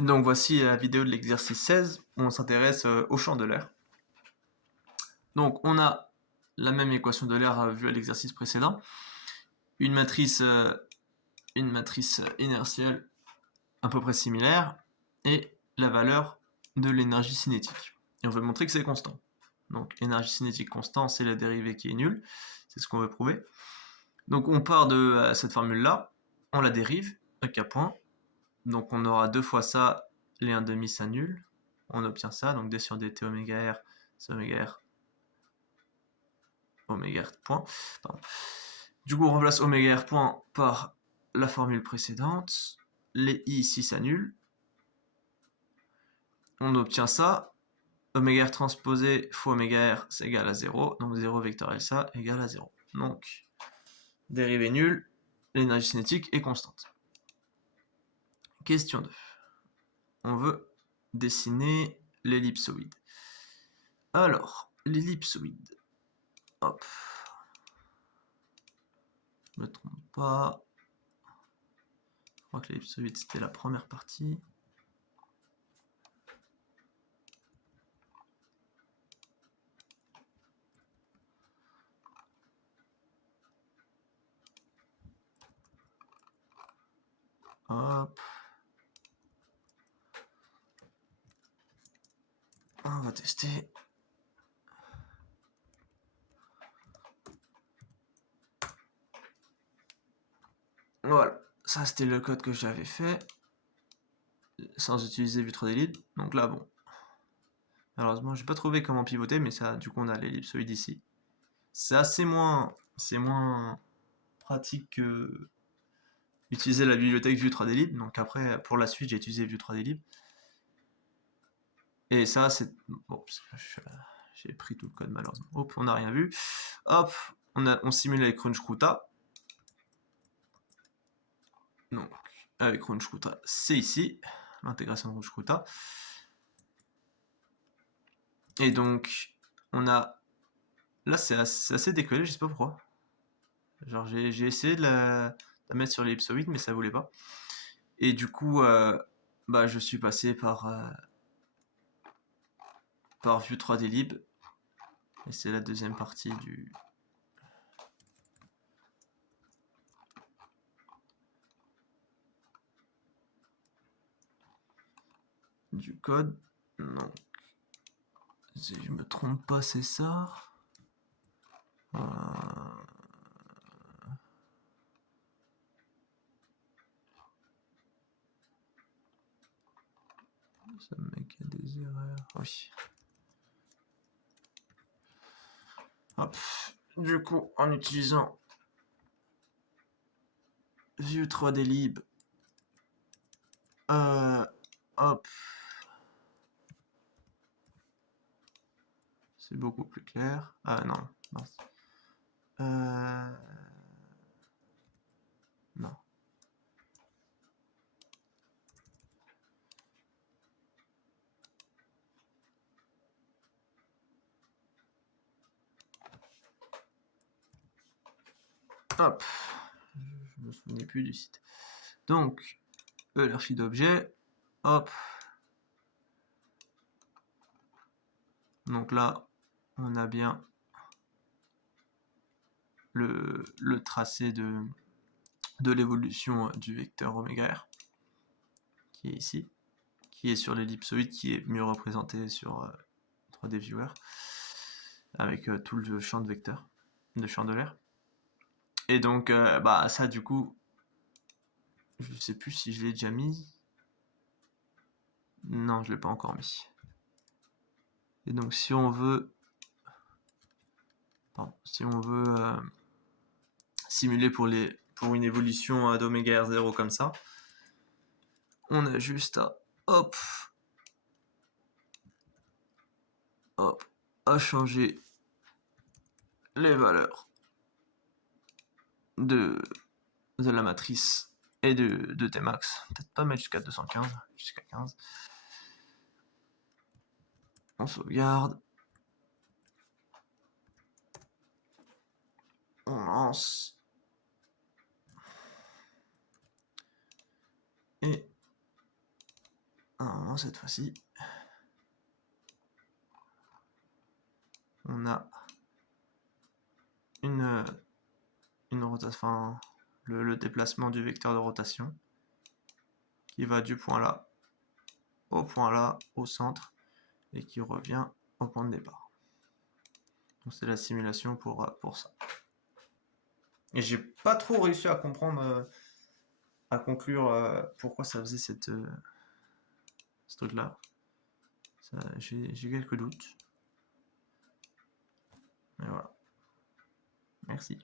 Donc voici la vidéo de l'exercice 16 où on s'intéresse au champ de l'air. Donc on a la même équation de l'air vue à l'exercice précédent, une matrice inertielle à peu près similaire et la valeur de l'énergie cinétique. Et on veut montrer que c'est constant. Donc énergie cinétique constant, c'est la dérivée qui est nulle, c'est ce qu'on veut prouver. Donc on part de cette formule-là, on la dérive, k point. Donc on aura 2 fois ça, les 1/2 s'annulent, on obtient ça, donc d sur dt oméga r, c'est oméga r point. Pardon. Du coup on remplace oméga r point par la formule précédente, les i ici s'annulent, on obtient ça, oméga r transposé fois oméga r c'est égal à 0, donc 0 vectoriel ça égale à 0. Donc dérivée nulle, l'énergie cinétique est constante. Question 2. On veut dessiner l'ellipsoïde. Alors, l'ellipsoïde. Hop. Je me trompe pas. Je crois que l'ellipsoïde c'était la première partie. Hop. On va tester. Voilà, ça c'était le code que j'avais fait sans utiliser vue 3D libre. Donc là, bon, malheureusement, j'ai pas trouvé comment pivoter, mais ça, du coup, on a l'ellipsoïde ici. C'est moins pratique que utiliser la bibliothèque vue 3D libre. Donc après, pour la suite, j'ai utilisé vue 3D libre. Et ça, c'est bon, j'ai pris tout le code malheureusement. Hop, on n'a rien vu. Hop, on simule avec Runschruta. Donc, avec Runschruta, c'est ici, l'intégration de Runschruta. Et donc, on a... Là, c'est assez décollé, je sais pas pourquoi. Genre, j'ai essayé de la mettre sur l'ellipsoïde, mais ça voulait pas. Et du coup, bah, je suis passé par vue 3D lib. Et c'est la deuxième partie du code. Non. Si je me trompe pas, c'est ça. Ça me met qu'il y a des erreurs. Oui. Hop. Du coup, en utilisant Vue 3D lib, hop, c'est beaucoup plus clair. Ah non, mince. Non. Hop. Je me souvenais plus du site. Donc, ELRFI d'objet. Hop. Donc là, on a bien le tracé de l'évolution du vecteur oméga r, qui est ici, qui est sur l'ellipsoïde, qui est mieux représenté sur 3D Viewer, avec tout le champ de vecteur, de champ de l'air. Et donc, bah ça du coup, je sais plus si je l'ai déjà mis. Non, je l'ai pas encore mis. Et donc si on veut, simuler pour une évolution d'oméga R0 comme ça, on a juste à à changer les valeurs de la matrice et de Tmax. Peut-être pas mettre jusqu'à 215, jusqu'à 15. On sauvegarde. On lance. Et Normalement, cette fois-ci, on a une rotation, enfin, le déplacement du vecteur de rotation qui va du point là au point là, au centre, et qui revient au point de départ. Donc c'est la simulation pour ça. Et j'ai pas trop réussi à comprendre, à conclure pourquoi ça faisait ce truc-là. J'ai quelques doutes. Mais voilà. Merci.